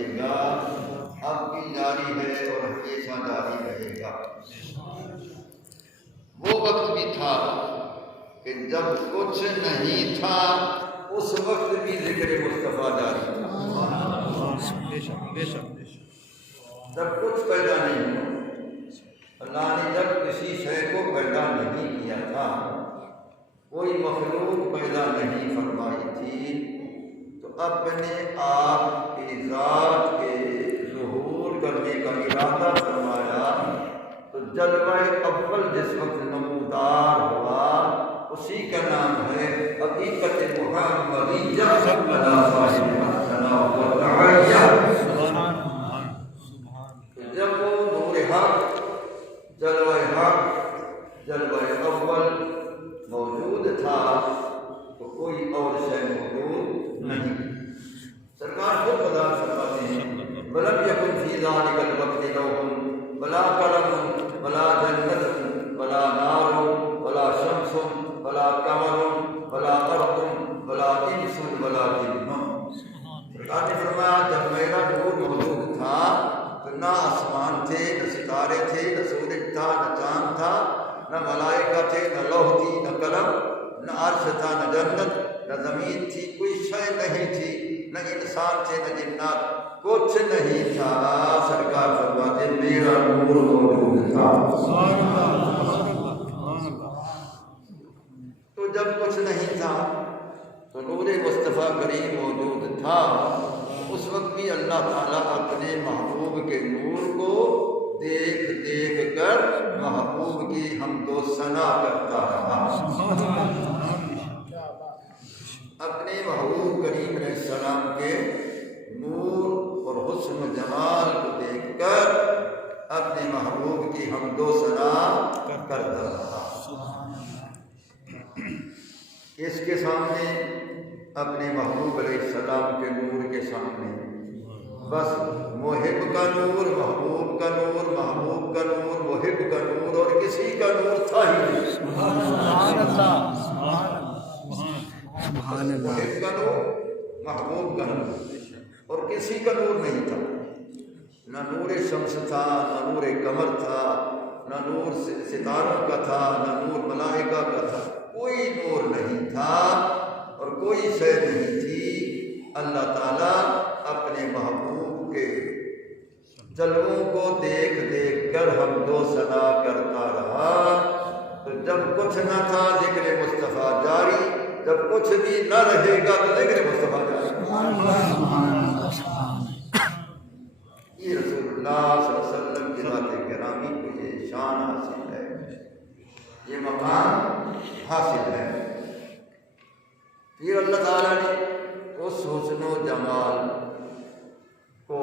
رہے گا، اب بھی جاری ہے اور ہمیشہ جاری رہے گا۔ وہ وقت بھی تھا کہ جب کچھ نہیں تھا، اس وقت بھی ذکر مصطفیٰ جاری تھا۔ جب کچھ پیدا نہیں ہوا، اللہ نے جب کسی شے کو پیدا نہیں کیا تھا، کوئی مخلوق پیدا نہیں فرمائی تھی، تو اپنے آپ کی ذات کے ظہور کرنے کا ارادہ فرمایا، تو جلوہ اول جس وقت نمودار ہوا اسی کا نام ہے حقیقت محمدیہ صلی اللہ علیہ وسلم۔ جب وہ نور حق، جلوہ حق، جلوہ اول موجود تھا تو کوئی اور شے موجود نہیں۔ سرکار خود بیان فرماتے ہیں، وَلَمْ يَكُنْ فِي ذَلِكَ الْوَقْتِ لَوْحٌ وَلَا قَلَمٌ وَلَا جَنَّةٌ وَلَا نَارٌ وَلَا شَمْسٌ وَلَا قَمَرٌ وَلَا أَرْضٌ وَلَا إِنسٌ وَلَا جِنٌّ۔ سرکار نے فرمایا جب میرا نور موجود تھا تو نہ آسمان تھے، نہ ستارے تھے، نہ سورج تھا، نہ چاند تھا، نہ ملائکہ تھے، نہ لوح تھی، نہ قلم، نہ عرش تھا، نہ جنت، نہ زمین تھی، کوئی شے نہیں تھی، نہ انسان تھے، نہ جنات، کچھ نہیں تھا۔ سرکار فرماتے میرا نور موجود تھا۔ تو جب کچھ نہیں تھا تو نور مصطفیٰ کریم موجود تھا، اس وقت بھی اللہ تعالیٰ اپنے محبوب کے نور کو دیکھ دیکھ کر محبوب کی حمد و ثنا کرتا رہا۔ اپنے محبوب کریم علیہ السلام کے نور اور حسن و جمال کو دیکھ کر اپنے محبوب کی حمد و ثنا کرتا رہا۔ اس کے سامنے، اپنے محبوب علیہ السلام کے نور کے سامنے بس محب کا نور، محبوب کا نور، محبوب کا نور، محب کا نور، اور کسی کا نور تھا ہی نہیں۔ سبحان اللہ، سبحان اللہ۔ محب کا نور، محبوب کا نور، اور کسی کا نور نہیں تھا۔ نہ نور شمس تھا، نہ نور قمر تھا، نہ نور ستاروں کا تھا، نہ نور ملائکہ کا تھا، کوئی نور نہیں تھا اور کوئی شے نہیں تھی۔ اللہ تعالیٰ اپنے محبوب کے جلووں کو دیکھ دیکھ کر حمد و ثنا کرتا رہا۔ تو جب کچھ نہ تھا ذکر مصطفیٰ جاری، جب کچھ بھی نہ رہے گا تو ذکر مصطفیٰ جاری۔ یہ رسول اللہ صلی اللہ علیہ وسلم کی ذات گرامی کو یہ شان حاصل ہے، یہ مقام حاصل ہے۔ پھر اللہ تعالیٰ نے اس حسن و جمال کو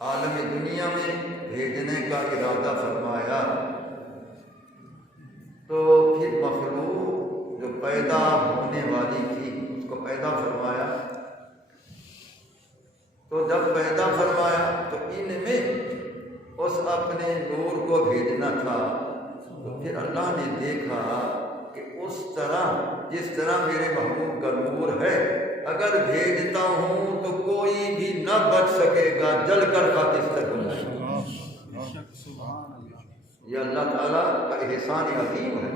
عالم دنیا میں بھیجنے کا ارادہ فرمایا، تو پھر مخلوق جو پیدا ہونے والی تھی اس کو پیدا فرمایا۔ تو جب پیدا فرمایا تو ان میں اس اپنے نور کو بھیجنا تھا، تو پھر اللہ نے دیکھا کہ اس طرح جس طرح میرے محبوب کا نور ہے، اگر بھیجتا ہوں تو کوئی بھی نہ بچ سکے گا، جل کر خاکستر ہو جائے گا۔ یہ اللہ تعالیٰ کا احسان عظیم ہے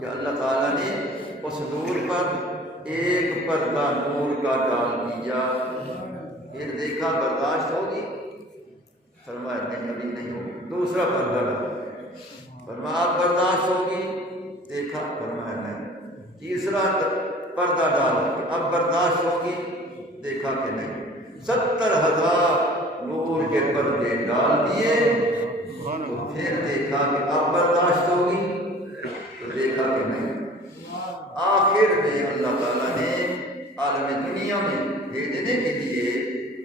کہ اللہ تعالیٰ نے اس نور پر ایک پردہ نور کا ڈال دیا۔ پھر دیکھا برداشت ہوگی، فرمایا نہیں ابھی نہیں ہوگی، دوسرا پردہ ڈالا، فرمایا اب برداشت ہوگی، دیکھا، فرمایا نہیں، تیسرا پردہ ڈالا کہ اب برداشت ہوگی، دیکھا کہ نہیں، 70,000 نور کے پردے ڈال دیے، تو پھر دیکھا کہ اب برداشت ہوگی، تو دیکھا کہ نہیں۔ آخر میں اللہ تعالیٰ نے عالم دنیا میں بھیجنے کے لیے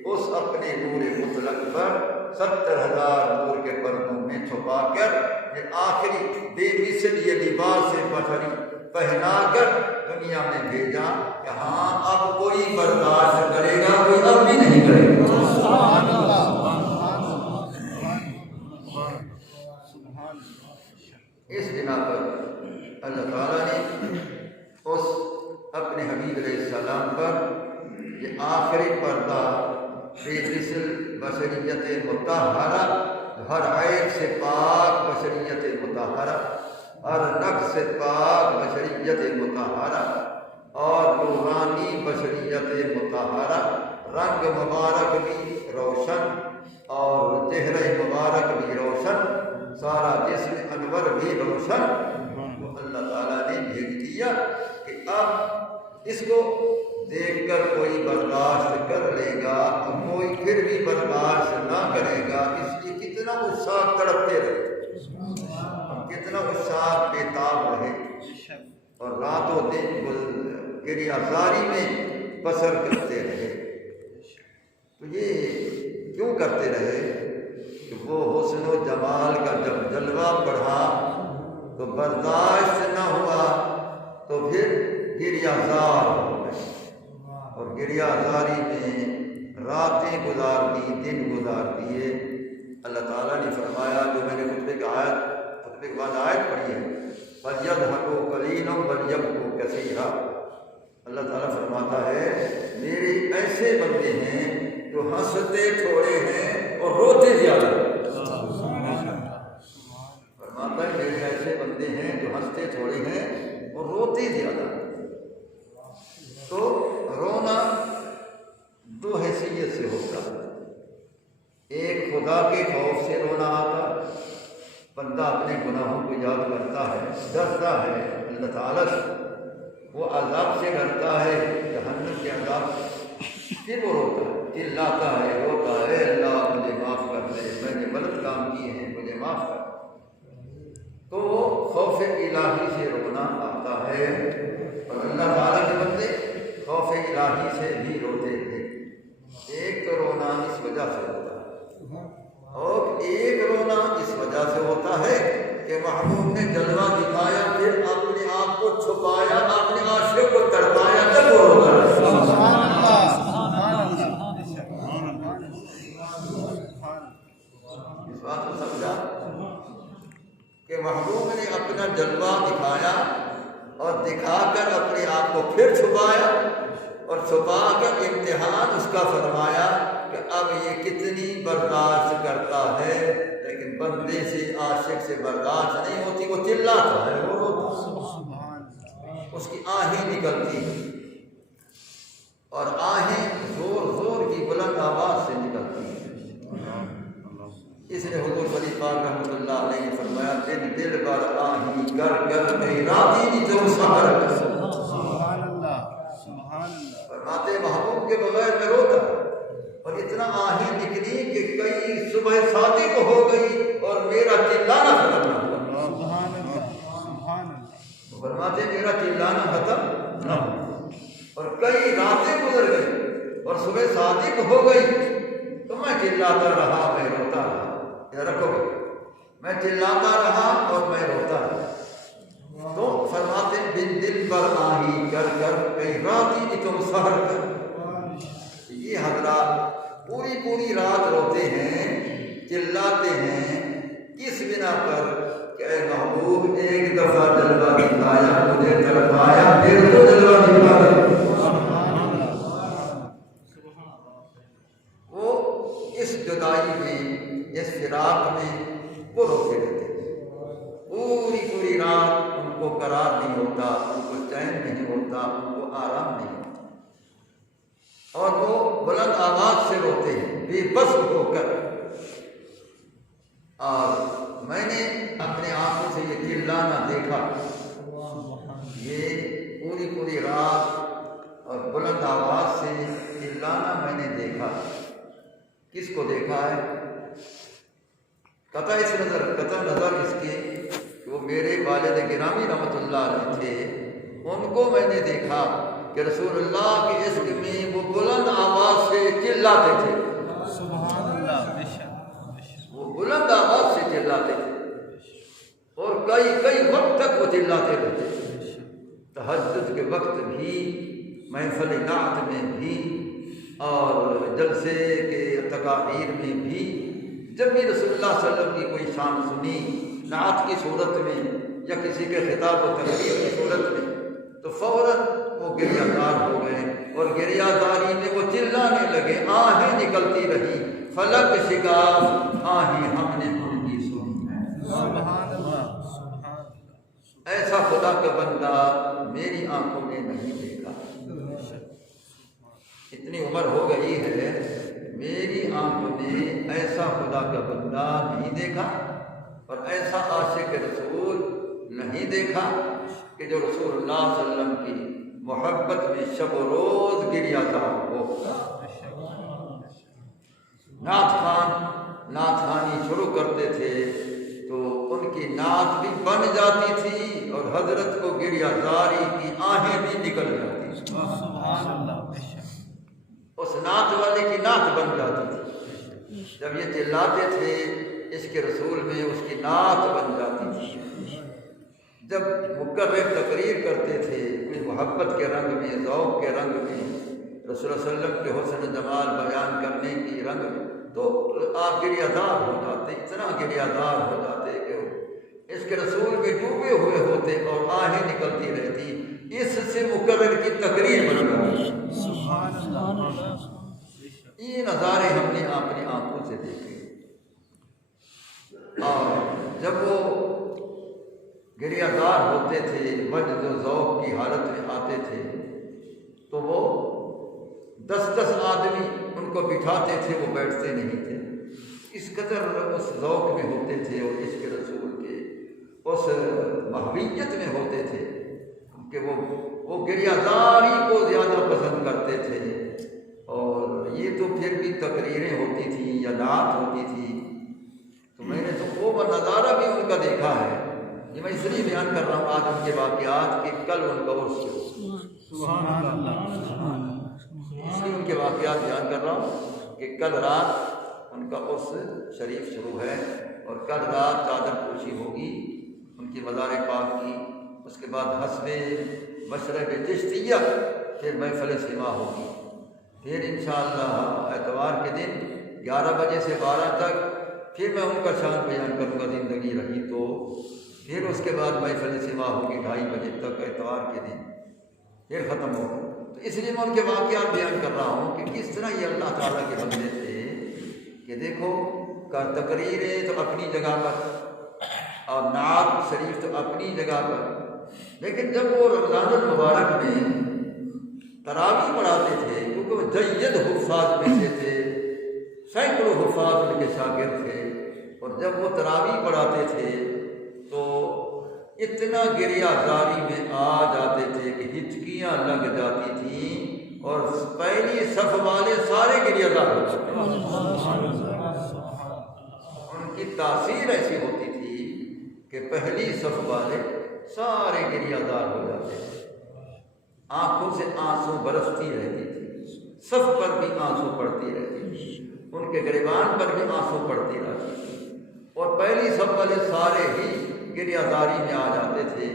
اس اپنے نور مطلق پر 70,000 نور کے پردوں میں چھپا کر پھر آخری بے مثل یہ لباس بشری پہنا کر دنیا میں بھیجا کہ ہاں اب کوئی برداشت کرے گا، کوئی اب بھی نہیں کرے گا۔ سبحان اللہ۔ اس بنا پر اللہ تعالیٰ نے اس اپنے حبیب علیہ السلام پر یہ آخری آخری پردہ فی غسل بشریت مطہرہ، ہر عیب سے پاک بشریت مطہرہ، ہر نقص سے پاک بشریت مطہرہ، اور نورانی بشریت مطہرہ، رنگ مبارک بھی روشن اور چہرہ مبارک بھی روشن، سارا جسم انور بھی روشن۔ وہ اللہ تعالیٰ نے بھیج دیا کہ اب اس کو دیکھ کر کوئی برداشت کر لے گا اور کوئی پھر بھی برداشت نہ کرے گا، اس لیے کتنا عشاق تڑپتے رہے، کتنا عشاق بےتاب رہے اور رات و دن گریہ زاری میں بسر کرتے رہے۔ تو یہ کیوں کرتے رہے کہ وہ حسن و جمال کا جب جلوہ بڑھا تو برداشت نہ ہوا، تو پھر گریہ زار ہو گئے اور گریہ زاری میں راتیں گزار دی، دن گزار دیے۔ اللہ تعالیٰ نے فرمایا، جو میں نے خطبے کے بعد آیت پڑھی ہے، فَلْيَضْحَكُوا قَلِيلًا وَلْيَبْكُوا كَثِيرًا۔ اللہ تعالیٰ فرماتا ہے میرے ایسے بندے ہیں جو ہنستے تھوڑے ہیں اور روتے زیادہ ہیں۔ فرماتا ہے میرے ایسے بندے ہیں جو ہنستے تھوڑے ہیں اور روتے زیادہ ہیں۔ تو رونا دو حیثیت سے ہوتا ہے، ایک خدا کے خوف سے رونا آتا، بندہ اپنے گناہوں کو یاد کرتا ہے، ڈرتا ہے اللہ تعالیٰ سے، وہ عذاب سے ڈرتا ہے، جہنم کے عذاب سے، پھر وہ روتا ہے، چلاتا ہے، روتا ہے، اللہ مجھے معاف کر دے، میں نے غلط کام کیے ہیں، مجھے معاف کر دے۔ تو خوف الہی سے رونا آتا ہے، اور اللہ تعالیٰ کے بندے خوف الہی سے بھی روتے تھے۔ ایک تو رونا اس وجہ سے ہوتا ہے، اور ایک رونا اس وجہ سے ہوتا ہے کہ محبوب نے جلوہ دکھایا، پھر اپنے آپ کو چھپایا، اپنے عاشق کو تڑپایا، تب وہ روتا ہے۔ اس بات کو سمجھا کہ محبوب نے اپنا جلوہ دکھایا اور دکھا کر اپنے آپ کو پھر چھپایا، اور چھپا کر امتحان اس کا فرمایا کہ اب یہ کتنی برداشت کرتا ہے، لیکن بندے سے عاشق سے برداشت نہیں ہوتی، وہ چلاتا ہے، وہ روتا ہے، اس کی آہیں نکلتی ہیں، اور آہیں زور زور کی بلند آواز سے نکلتی ہیں۔ اس لیے حضور ولی پاک رحمۃ اللہ علیہ نے فرمایا، دل دل بر آہیں کر کر کہیں راتی نہیں جو سحر کر۔ سبحان اللہ، سبحان اللہ۔ فرماتے محبوب کے بغیر میں روتا، اور اتنا آہیں نکلی کہ کئی صبح صادق ہو گئی اور میرا چلانا ختم نہ ہوا۔ سبحان اللہ، سبحان اللہ۔ فرماتے میرا چلانا ختم نہ ہوا، اور کئی راتیں گزر گئی اور صبح صادق ہو گئی تو میں چلاتا رہا، میں روتا رہا۔ رکھو، میں چلاتا رہا اور میں روتا رہا۔ تو فرماتے بن دل پر آہی کر کر کئی راتی کی تم سحر کر۔ یہ حضرات پوری رات روتے ہیں، چلاتے ہیں، کس بنا پر کہ اے محبوب ایک دفعہ جلوہ دکھایا، مجھے تڑپایا، پھر تو جلوہ دکھایا۔ وہ اس جدائی میں، اس فراق میں وہ روتے رہتے ہیں، پوری رات ان کو قرار نہیں ہوتا، ان کو چین نہیں ہوتا، ان کو آرام نہیں ہوتا، اور وہ بلند آواز سے روتے ہیں بے بس ہو کر۔ اور میں نے اپنے آنکھوں سے یہ چلانا دیکھا، یہ پوری رات اور بلند آواز سے چلانا میں نے دیکھا۔ کس کو دیکھا ہے؟ قطع نظر اس کے کہ وہ میرے والد گرامی رحمۃ اللہ علیہ تھے، ان کو میں نے دیکھا کہ رسول اللہ کے عشق میں وہ بلند آواز سے چلاتے تھے۔ سبحان اللہ، وہ بلند آواز سے چلاتے تھے، اور کئی وقت تک وہ چلاتے رہتے تھے، تہجد کے وقت بھی، محفل نعت میں بھی، اور جلسے کے تقاریر میں بھی۔ جب بھی رسول اللہ صلی اللہ علیہ وسلم کی کوئی شان سنی نعت کی صورت میں یا کسی کے خطاب و تقریر کی صورت میں، تو فوراً وہ گریہ زار ہو گئے اور گریہ زاری میں وہ چلانے لگے، آہیں نکلتی رہی، فلک شگاف آہیں ہم نے ان کی سنی۔ ایسا خدا کا بندہ میری آنکھوں نے نہیں دیکھا، اتنی عمر ہو گئی ہے، میری آنکھوں نے ایسا خدا کا بندہ نہیں دیکھا اور ایسا عاشق رسول نہیں دیکھا کہ جو رسول اللہ صلی اللہ علیہ وسلم کی محبت میں شب و روز گریہ زار ہو۔ نعت خوان نعت خوانی شروع کرتے تھے تو ان کی نعت بھی بن جاتی تھی اور حضرت کو گریہ زاری کی آہیں بھی نکل جاتی تھی، اس نعت والے کی نعت بن جاتی تھی۔ جب یہ چلاتے تھے اس کے رسول میں اس کی نعت بن جاتی تھی۔ جب مقرر تقریر کرتے تھے کوئی محبت کے رنگ میں، ذوق کے رنگ میں، رسول اللہ صلی اللہ علیہ وسلم کے حسن جمال بیان کرنے کی رنگ میں، تو آپ گریہ زار ہو جاتے، اتنا گریہ زار ہو جاتے کہ اس کے رسول میں ڈوبے ہوئے ہوتے اور آہیں نکلتی رہتی، اس سے مقرر کی تقریر بن جاتی۔ یہ نظارے ہم نے اپنی آنکھوں سے دیکھے، اور جب وہ گریہ زار ہوتے تھے، وجد و ذوق کی حالت میں آتے تھے، تو وہ 10 آدمی ان کو بٹھاتے تھے، وہ بیٹھتے نہیں تھے، اس قدر اس ذوق میں ہوتے تھے اور عشق رسول کے اس محبوبیت میں ہوتے تھے کہ وہ گریہ زاری کو زیادہ پسند کرتے تھے۔ اور یہ تو پھر بھی تقریریں ہوتی تھیں یا نعت ہوتی تھی، تو میں نے تو وہ نظارہ بھی ان کا دیکھا ہے۔ یہ میں اس لیے بیان کر رہا ہوں آج ان کے واقعات کہ کل ان کا عرس ہو، اس لیے ان کے واقعات بیان کر رہا ہوں کہ کل رات ان کا عرس شریف شروع ہے اور کل رات چادر پوشی ہوگی ان کی مزار پاک کی، اس کے بعد حسب مشرب چشتیہ پھر محفل سما ہوگی، پھر انشاءاللہ اتوار کے دن 11 بجے سے 12 تک پھر میں ان کا شان بیان کروں گا، زندگی رہی تو پھر اس کے بعد محفل سما ہوگی 2:30 بجے تک اتوار کے دن، پھر ختم ہوگا۔ تو اس لیے میں ان کے واقعات بیان کر رہا ہوں کہ کس طرح یہ اللہ تعالیٰ کے بندے تھے کہ دیکھو تقریریں تو اپنی جگہ پر اور نعت شریف تو اپنی جگہ پر، لیکن جب وہ رمضان المبارک میں تراویح پڑھاتے تھے، کیونکہ وہ جید حفاظ میں سے تھے، سینکڑوں حفاظ ان کے شاگرد تھے، اور جب وہ تراویح پڑھاتے تھے تو اتنا گریہ زاری میں آ جاتے تھے کہ ہچکیاں لگ جاتی تھیں اور پہلی صف والے سارے گریہ زار ہو جاتے تھے۔ ان کی تاثیر ایسی ہوتی تھی کہ پہلی صف والے سارے گریہ زار ہو جاتے تھے، آنکھوں سے آنسو برستی رہتی تھی، صف پر بھی آنسو پڑتی رہتی تھی، ان کے گریبان پر بھی آنسو پڑتی رہتی تھی، اور پہلی صف والے سارے ہی گریہ زاری میں آ جاتے تھے،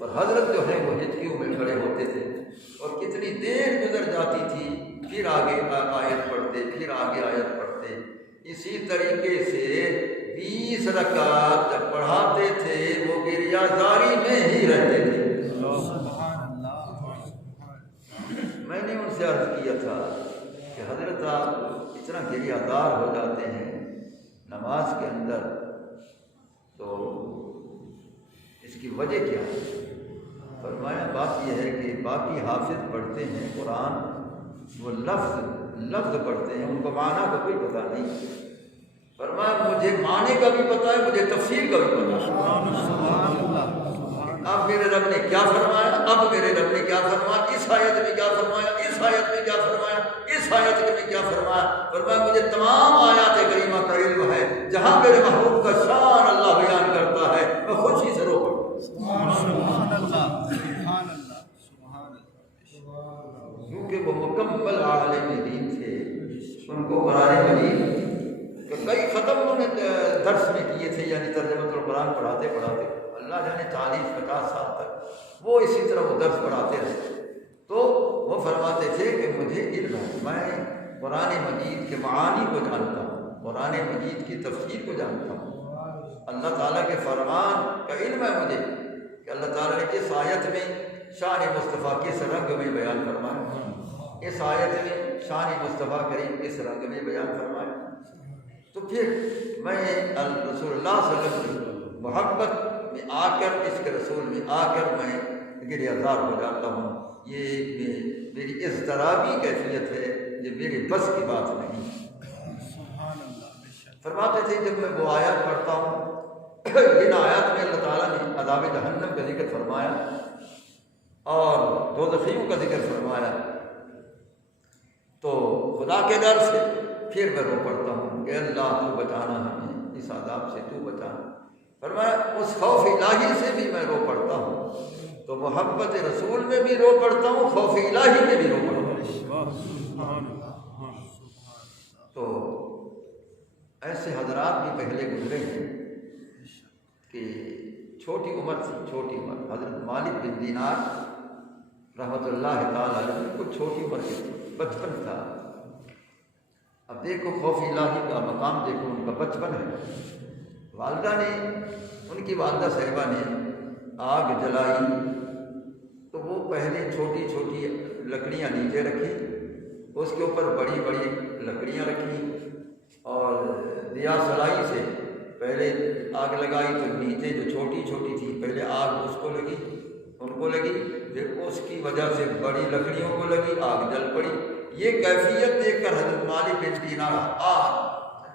اور حضرت جو ہے وہ ہچکیوں میں کھڑے ہوتے تھے، اور کتنی دیر گزر جاتی تھی، پھر آگے آیت پڑھتے، پھر آگے آیت پڑھتے، اسی طریقے سے 20 رکعت جب پڑھاتے تھے وہ گریہ زاری میں ہی رہتے تھے۔ میں نے ان سے عرض کیا تھا کہ حضرت آپ اتنا گریہ زار ہو جاتے ہیں نماز کے اندر، تو اس کی وجہ کیا ہے؟ فرمایا بات یہ ہے کہ باقی حافظ پڑھتے ہیں قرآن، وہ لفظ پڑھتے ہیں، ان کو معنی کا کوئی پتہ نہیں۔ فرمایا مجھے معنی کا بھی پتہ ہے، مجھے تفسیر کا بھی پتہ ہے۔ اب میرے رب نے کیا فرمایا، اب میرے رب نے کیا فرمایا، اس آیت میں کیا فرمایا، اس آیت میں کیا فرمایا، اس آیت میں کیا فرمایا۔ فرمایا مجھے تمام آیات کریمہ کا علم ہے، جہاں میرے محبوب کا شان اللہ بیان کرتا ہے میں خوشی سے رو پڑتا ہوں۔ کیونکہ وہ مکمل عالم دین تھے، ان کو قرآن مجید کئی ختم انہوں نے درس میں کیے تھے، یعنی ترجمۃ القرآن پڑھاتے اللہ جانے 40-50 سال تک وہ اسی طرح وہ درس پڑھاتے رہے، تو وہ فرماتے تھے کہ مجھے علم ہے، میں قرآن مجید کے معانی کو جانتا ہوں، قرآن مجید کی تفسیر کو جانتا ہوں، اللہ تعالیٰ کے فرمان کا علم ہے مجھے کہ اللہ تعالیٰ نے اس آیت میں شان مصطفیٰ کس رنگ میں بیان فرمایا، اس آیت میں شان مصطفیٰ کریم کس رنگ میں بیان فرمایا۔ تو پھر میں رسول اللہ صلی اللہ علیہ وسلم کی محبت میں آ کر، اس کے رسول میں آ کر میں گریہ زار ہو جاتا ہوں۔ یہ میری اضطرابی کیفیت ہے، یہ میرے بس کی بات نہیں۔ فرماتے تھے جب میں وہ آیات پڑھتا ہوں، جن آیات میں اللہ تعالیٰ نے عذاب جہنم کا ذکر فرمایا اور دوزخیوں کا ذکر فرمایا، تو خدا کے ڈر سے پھر میں رو پڑتا ہوں کہ اللہ تو بچانا ہمیں اس عذاب سے، تو بچانا۔ فرمایا اس خوف الہی سے بھی میں رو پڑتا ہوں، تو محبت رسول میں بھی رو پڑتا ہوں، خوف الہی میں بھی رو پڑتا ہوں۔ تو ایسے حضرات بھی پہلے گزرے ہیں کہ چھوٹی عمر تھی، چھوٹی عمر۔ حضرت مالک بن دینار رحمۃ اللہ تعالیٰ علیہ بالکل چھوٹی عمر کی تھی، بچپن تھا۔ اب دیکھو خوف الہی کا مقام، دیکھو ان کا بچپن ہے۔ والدہ نے، ان کی والدہ صاحبہ نے آگ جلائی تو وہ پہلے چھوٹی چھوٹی لکڑیاں نیچے رکھی، اس کے اوپر بڑی بڑی لکڑیاں رکھی اور دیا سلائی سے پہلے آگ لگائی، تو نیچے جو چھوٹی چھوٹی تھی پہلے آگ اس کو لگی، ان کو لگی، پھر اس کی وجہ سے بڑی لکڑیوں کو لگی، آگ جل پڑی۔ یہ کیفیت دیکھ کر حضرت مالک بن دینار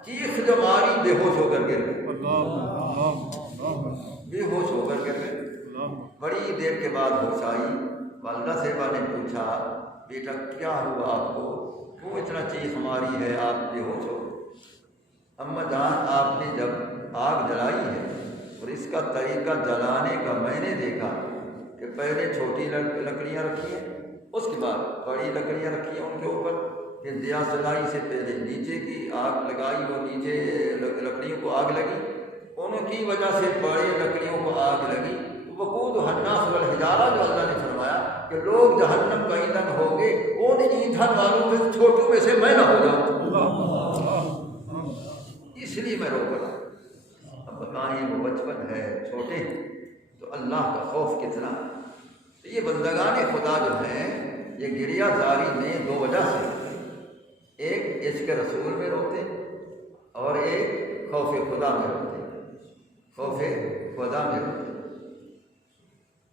چیخ جو ماری، بے ہوش ہو کر گر گئے، بے ہوش ہو کر گر گئے۔ بڑی دیر کے بعد ہوش آئی، والدہ صاحبہ نے پوچھا بیٹا کیا ہوا آپ کو، کیوں اتنا چیخ ماری ہے، آپ بے ہوش ہو؟ اماں جان آپ نے جب آگ جلائی ہے اور اس کا طریقہ جلانے کا میں نے دیکھا کہ پہلے چھوٹی لکڑیاں رکھی ہیں، اس کے بعد بڑی لکڑیاں رکھی ہیں ان کے اوپر، پھر دیا سلائی سے پہلے نیچے کی آگ لگائی، وہ نیچے لکڑیوں کو آگ لگی، ان کی وجہ سے بڑی لکڑیوں کو آگ لگی۔ وقود الناس والحجارہ جو اللہ نے فرمایا کہ لوگ جہنم کا ایندھن ہوں گے، ان ایندھن والوں میں چھوٹوں میں سے میں نہ ہو جاؤں، اس لیے میں رو پڑا۔ اب بتائیں وہ بچپن ہے، چھوٹے ہیں، تو اللہ کا خوف کتنا۔ یہ بندگان خدا جو ہیں یہ گریہ زاری میں دو وجہ سے، ایک عشق رسول میں روتے اور ایک خوف خدا میں روتے، خوف خدا میں روتے۔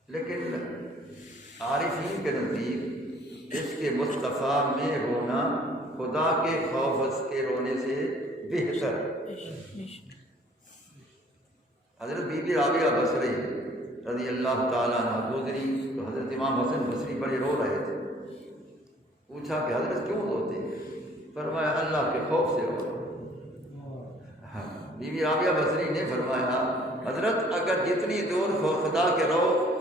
لیکن عارفین کے نزدیک عشق مصطفیٰ میں رونا خدا کے خوف کے رونے سے بہتر۔ حضرت بی بی رابعہ بصری رضی اللہ تعالیٰ عنہ گزری تو حضرت امام حسن بصری بڑے رو رہے تھے۔ پوچھا کہ حضرت کیوں روتے ہیں؟ فرمایا اللہ کے خوف سے رو۔ بی بی رابعہ بصری نے فرمایا حضرت اگر جتنی دور خدا کے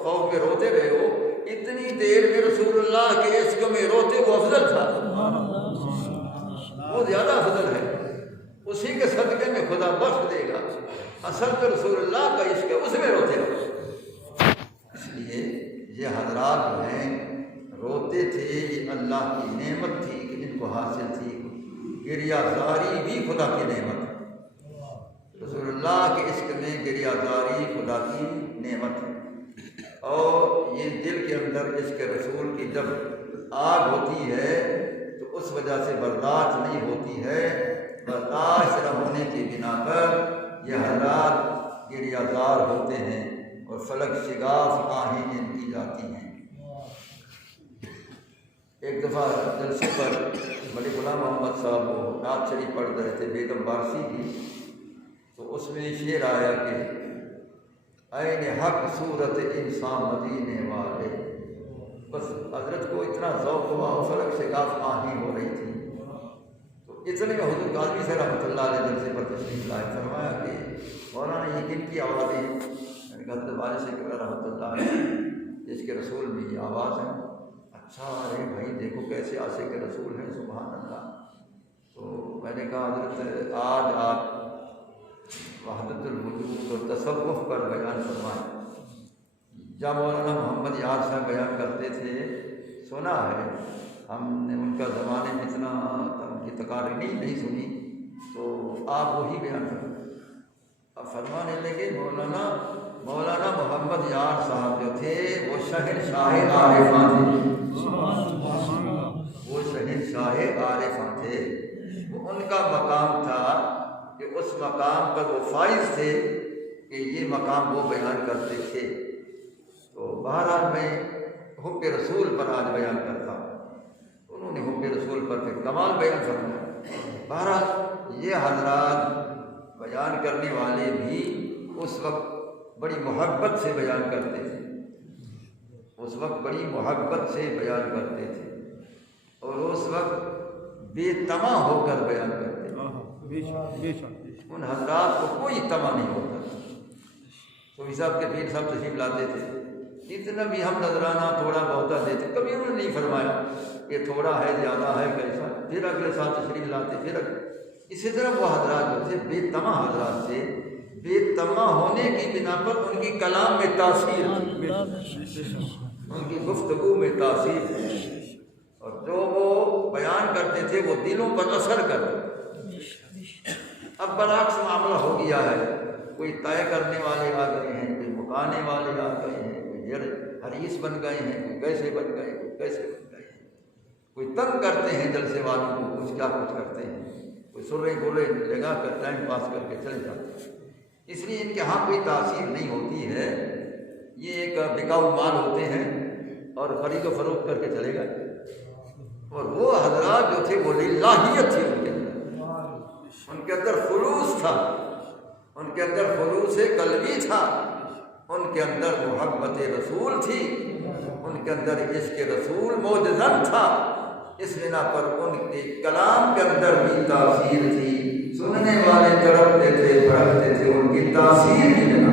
خوف میں روتے رہے ہو، اتنی دیر میں رسول اللہ کے عشق میں روتے وہ افضل تھا، وہ زیادہ افضل ہے، اسی کے صدقے میں خدا بخش دے گا۔ اصل تو رسول اللہ کا عشق ہے، اس میں روتے رہو۔ اس لیے یہ حضرات جو ہیں روتے تھے، یہ اللہ کی نعمت تھی کہ ان کو حاصل تھی۔ گریہ زاری بھی خدا کی نعمت ہے، رسول اللہ کے عشق میں گریہ زاری خدا کی نعمت ہے۔ اور یہ دل کے اندر عشق رسول کی جب آگ ہوتی ہے تو اس وجہ سے برداشت نہیں ہوتی ہے، برداشت نہ ہونے کی بنا پر یہ حضرات گریہ زار ہوتے ہیں اور فلک شگاف آہیں ان کی جاتی ہیں۔ ایک دفعہ جلسے پر ملک غلام محمد صاحب وہ نعت شریف پڑھ رہے تھے بیگم بارسی کی، تو اس میں شعر آیا کہ عین حق صورت انسان مدینے والے، بس حضرت کو اتنا ذوق ہوا، فلک شگاف آہیں ہو رہی تھی۔ تو اتنے میں حضور غازی سے رحمۃ اللہ علیہ جلسے پر تشریف لائے، فرمایا کہ مولانا یہ کن کی آوازیں؟ میں نے کہا حضرت والد سے رحمۃ اللہ علیہ اس کے رسول میں یہ آواز ہے۔ اچھا ارے بھائی دیکھو کیسے عاشق رسول ہیں، سبحان اللہ۔ تو میں نے کہا حضرت آج آپ وحدت الوجود اور تصوف پر بیان فرمائیں۔ جب مولانا محمد یار صاحب بیان کرتے تھے سنا ہے، ہم نے ان کا زمانے میں اتنا ان کی تقاریر نہیں سنی، تو آپ وہی بیان کریں۔ اب فرمانے لگے مولانا محمد یار صاحب جو تھے وہ شہنشاہ عارفاں تھے، وہ شہنشاہ عارفاں تھے، وہ ان کا مقام تھا کہ اس مقام پر وہ فائز تھے کہ یہ مقام وہ بیان کرتے تھے۔ تو بہرحال میں حب رسول پر آج بیان کرتا ہوں، انہوں نے حب رسول پر پھر کمال بیان فرمایا۔ بہرحال یہ حضرات بیان کرنے والے بھی اس وقت بڑی محبت سے بیان کرتے تھے، اس وقت بڑی محبت سے بیان کرتے تھے، اور اس وقت بے طمع ہو کر بیان کرتے تھے۔ ان حضرات کو کوئی طمع نہیں ہوتا۔ صوفی صاحب کے پیر صاحب تشریف لاتے تھے، اتنا بھی ہم نذرانہ تھوڑا بہت دیتے، کبھی انہوں نے نہیں فرمایا یہ تھوڑا ہے زیادہ ہے کیسا، پھر اگلے سال تشریف لاتے، پھر اسی طرح وہ حضرات جو تھے بے طمع حضرات تھے، بے طمع ہونے کی بنا پر ان کی کلام میں تاثیر تھی، ان کی گفتگو میں تاثیر تھی، اور جو وہ بیان کرتے تھے وہ دلوں پر اثر کرتے۔ اب برعکس معاملہ ہو گیا ہے، کوئی طے کرنے والے آ گئے ہیں، کوئی مکانے والے آ گئے ہیں، کوئی حریث بن گئے ہیں، کوئی کیسے بن گئے، کوئی کیسے بن گئے، کوئی تنگ کرتے ہیں جلسے والوں کو، کچھ کیا کچھ کرتے ہیں، کوئی سرے گولے لگا کر ٹائم پاس کر کے چلے جاتے ہیں۔ اس لیے ان کے ہاں کوئی تاثیر نہیں ہوتی ہے، یہ ایک بکاؤ مال ہوتے ہیں اور خرید و فروخت کر کے چلے گئے۔ اور وہ حضرات جو تھے وہ للہیت تھی ان کے اندر خلوص تھا، ان کے اندر خلوص قلبی تھا، ان کے اندر محبت رسول تھی، ان کے اندر عشق رسول موجزن تھا، اس بنا پر ان کے کلام کے اندر بھی تاثیر تھی، سننے والے تڑپتے تھے پڑھتے تھے ان کی تاثیر کی بنا۔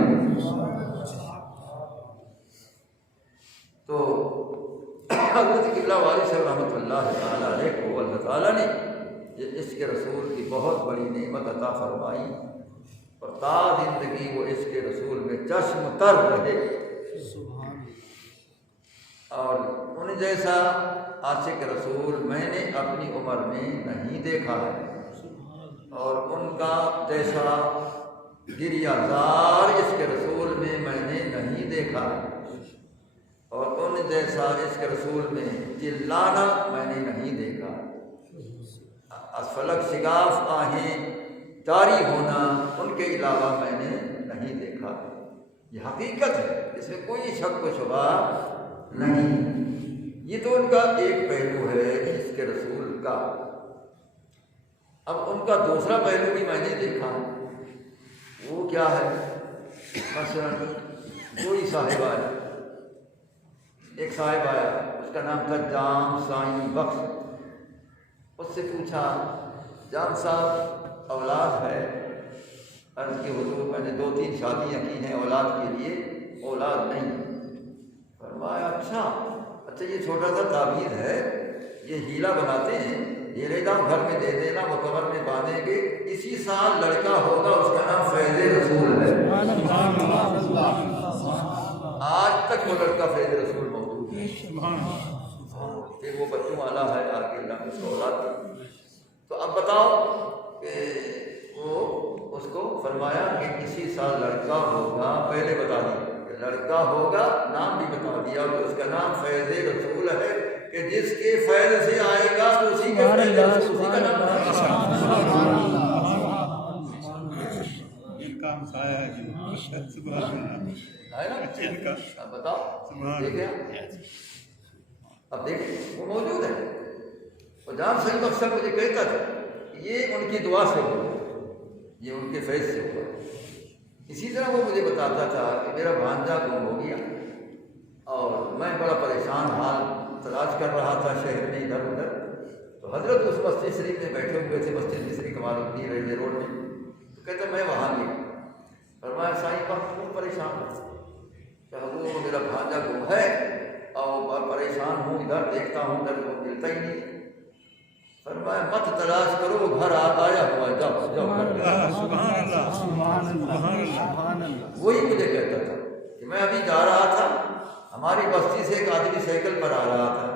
تو حضرت قبلہ والی صاحب رحمۃ اللہ تعالیٰ علیہ کو اللہ تعالیٰ نے یہ عشق رسول کی بہت بڑی نعمت عطا فرمائی، اور تا زندگی وہ عشق رسول میں چشم تر رہے، اور ان جیسا عاشق رسول میں نے اپنی عمر میں نہیں دیکھا ہے، اور ان کا جیسا گریہ زار عشق رسول میں نے نہیں دیکھا ہے، اور ان جیسا عشق رسول میں چلانا میں نے نہیں دیکھا، اسفلک شگاف آہیں جاری ہونا ان کے علاوہ میں نے نہیں دیکھا۔ یہ حقیقت ہے، اس میں کوئی شک و شبہ نہیں۔ یہ تو ان کا ایک پہلو ہے عشق رسول کا۔ اب ان کا دوسرا پہلو بھی میں نے دیکھا، وہ کیا ہے؟ مثلا کوئی صاحب آیا، ایک صاحب آیا، اس کا نام تھا جام سائیں بخش، اس سے پوچھا جام صاحب اولاد ہے؟ عرض کی حضور میں نے 2-3 شادیاں کی ہیں اولاد کے لیے، اولاد نہیں۔ فرمایا اچھا یہ چھوٹا سا تعبیر ہے، یہ ہیلا بناتے ہیں، یہ لے جاؤ گھر میں دے دینا، وہ کمر میں باندھیں گے، اسی سال لڑکا ہوگا، اس کا نام فیض رسول ہے۔ آج تک وہ لڑکا فیض رسول موجود ہے، پھر وہ بچوں والا ہے، آگے اللہ اس کو اولاد دی۔ تو اب بتاؤ کہ وہ اس کو فرمایا کہ اسی سال لڑکا ہوگا، پہلے بتا دیا کہ لڑکا ہوگا، نام بھی بتا دیا کہ اس کا نام فیض رسول ہے، کہ جس کے فیض سے آئے گا تو اسی کے فیض رسول، اسی کا نام بتاؤ۔ اب دیکھیں وہ موجود ہے، اور جام صحیح مقصد مجھے کہتا تھا یہ ان کی دعا سے ہوا، یہ ان کے فیض سے ہوا۔ اسی طرح وہ مجھے بتاتا تھا کہ میرا بھانجا گم ہو گیا، اور میں بڑا پریشان حال تلاش کر رہا تھا شہر میں ادھر ادھر، تو حضرت اس مسجد شریف میں بیٹھے ہوئے تھے، مسجد مصری کمال الدین ریلوے روڈ میں، تو کہتے میں وہاں گیا۔ فرمایا سائیں وقت کیوں پریشان ہوں؟ کہ حضور میرا بھانجا گم ہے اور پریشان ہوں، ادھر دیکھتا ہوں ادھر کو ملتا ہی نہیں۔ فرمایا مت تلاش کرو، گھر آیا ہوا، جاؤ جاؤ گھر۔ وہی مجھے کہتا تھا کہ میں ابھی جا رہا تھا، ہماری بستی سے ایک آدمی سائیکل پر آ رہا تھا،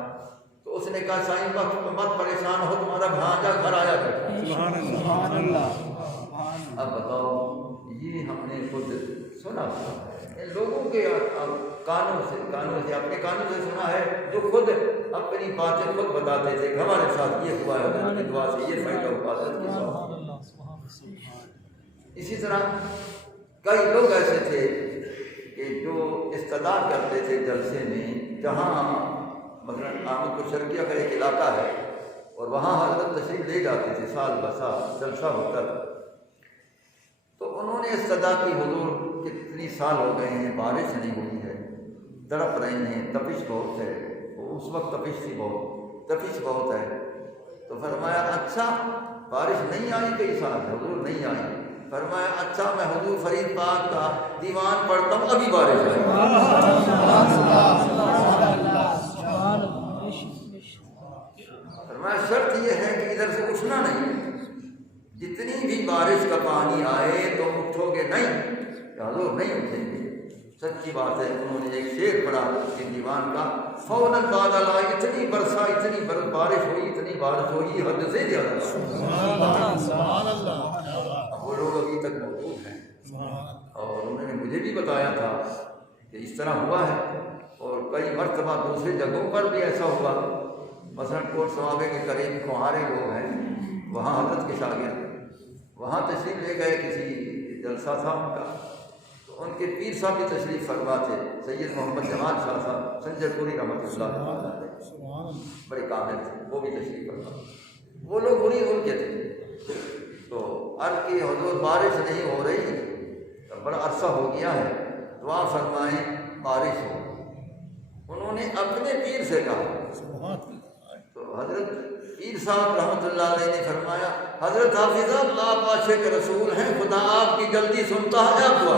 تو اس نے کہا سائیں وقت مت پریشان ہو، تمہارا بھانجا گھر آیا بیٹھا۔ اب بتاؤ یہ ہم نے خود سنا تھا، ان لوگوں کے کانوں سے اپنے کانوں سے سنا ہے، جو خود اپنی باتیں خود بتاتے تھے کہ ہمارے ساتھ یہ ہوا ہے، حضرت کی دعا سے یہ فائدہ ہوا، حضرت کی دعا۔ اسی طرح کئی لوگ ایسے تھے کہ جو استدعا کرتے تھے جلسے میں، جہاں مثلاً احمد کو شرقیہ کا ایک علاقہ ہے اور وہاں حضرت تشریف لے جاتے تھے، سال بسال جلسہ ہوتا تھا، تو انہوں نے استدعا کی، حضور کتنی سال ہو گئے ہیں بارش نہیں ہوئی ہے، تڑپ رہے ہیں، تپش بہت ہے، اس وقت تپش بہت ہے، تو فرمایا اچھا بارش نہیں آئی کئی سال، حضور نہیں آئی، فرمایا اچھا میں حضور فرید پاک کا دیوان پڑھتا ہوں ابھی بارش آئی۔ فرمایا شرط یہ ہے کہ ادھر سے اٹھنا نہیں، جتنی بھی بارش کا پانی آئے تو اٹھو گے نہیں، کہ حضور نہیں اٹھیں گے۔ سچی بات ہے، انہوں نے ایک شعر پڑھا اس کے دیوان کا، فوراً بادل آئے، اتنی برسا، اتنی بارش ہوئی، اتنی بارش ہوئی، حد سے زیادہ۔ سبحان اللہ۔ وہ لوگ ابھی تک موجود ہیں اور انہوں نے مجھے بھی بتایا تھا کہ اس طرح ہوا ہے، اور کئی مرتبہ دوسری جگہوں پر بھی ایسا ہوا، مثلاً کوٹ صوابے کے قریب کھوہارے لوگ ہیں، وہاں حضرت کے شاگرد وہاں تشریف لے گئے، کسی جلسہ تھا ان کا، تو ان کے پیر صاحب بھی تشریف فرما تھے، سید محمد جمال شاہ صاحب سنجر پوری رحمۃ اللہ علیہ، بڑے کامل تھے، وہ بھی تشریف فرما، وہ لوگ مرید ان کے تھے، تو عرض کی حضور بارش نہیں ہو رہی، بڑا عرصہ ہو گیا ہے، دعا فرمائیں بارش ہو۔ انہوں نے اپنے پیر سے کہا، تو حضرت پیر صاحب رحمۃ اللہ علیہ نے فرمایا، حضرت حافظ صاحب آپ عاشق رسول ہیں، خدا آپ کی جلدی سنتا ہے، آپ دعا۔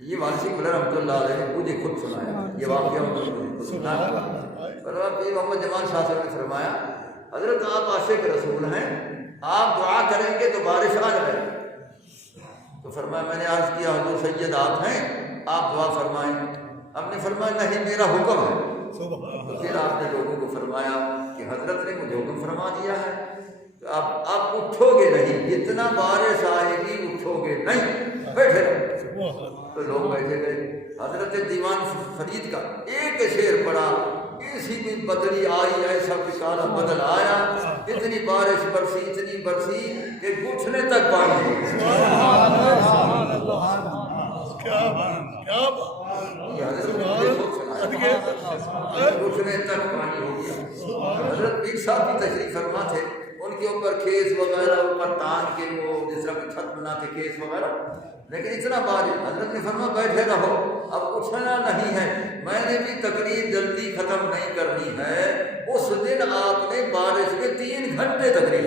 یہ وارثی ملر رحمۃ اللہ علیہ نے مجھے خود سنایا، یہ واقعہ مجھے خود سنایا۔ پیر محمد جمال شاہ صاحب نے فرمایا، حضرت آپ عاشق رسول ہیں، آپ دعا کریں گے تو بارش آ جائے۔ تو فرمایا میں نے عرض کیا حضور سید آپ ہیں، آپ دعا فرمائیں۔ آپ نے فرمایا نہیں میرا حکم ہے۔ تو پھر آپ نے لوگوں کو فرمایا کہ حضرت نے مجھے حکم فرما دیا ہے، تو آپ اٹھو گے نہیں، جتنا بارش آئے گی اٹھو گے نہیں، بیٹھے رہو۔ تو لوگ بیٹھے گئے، حضرت دیوان فرید کا ایک شعر پڑھا، اسی میں بدلی آئی، ایسا کالا بدل آیا، اتنی بارش برسی، اتنی برسی کہ گھٹنے تک پانی ہو گیا، گھٹنے تک پانی ہو گیا۔ حضرت پیر صاحب کی تشریف فرما تھے، ان کے اوپر کھیس وغیرہ اوپر تان کے وہ جس طرح کی چھت بناتے کھیس وغیرہ، لیکن اتنا بارش، حضرت نے فرمایا بیٹھے رہو، اب اٹھنا نہیں ہے، میں نے بھی تقریر جلدی ختم نہیں کرنی ہے۔ اس دن آپ نے بارش میں 3 گھنٹے تقریر،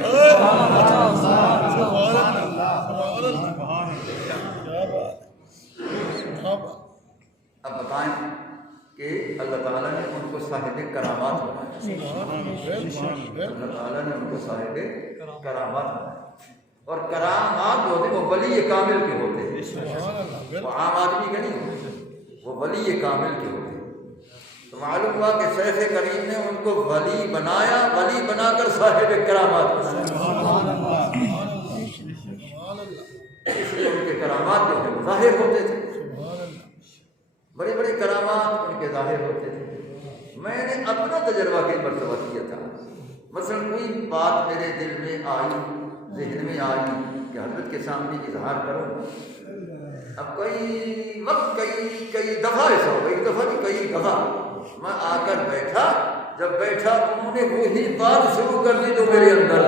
اب بتائیں کہ اللہ تعالیٰ نے ان کو صاحب کرامات بنایا، اللہ تعالیٰ نے ان کو صاحب کرامات بنایا، اور کرامات جو ہوتے وہ ولی کامل کے ہوتے ہیں، وہ عام آدمی کے نہیں ہوتے، وہ ولی کامل کے ہوتے ہیں۔ تو معلوم ہوا کہ شیخ کریم نے ان کو ولی بنایا، ولی بنا کر صاحب کرامات بنایا، اس لیے ان کے کرامات جو ہیں ظاہر ہوتے تھے، بڑے بڑے کرامات ان کے ظاہر ہوتے تھے۔ میں نے اپنا تجربہ کئی مرتبہ کیا تھا، مثلا کوئی بات میرے دل میں آئی، ذہن میں آئی کہ حضرت کے سامنے اظہار کروں، اب کئی وقت کئی دفعہ ایسا ہو، ایک دفعہ نہیں کئی دفعہ میں آ کر بیٹھا، جب بیٹھا انہوں نے وہی بات شروع کر دی جو میرے اندر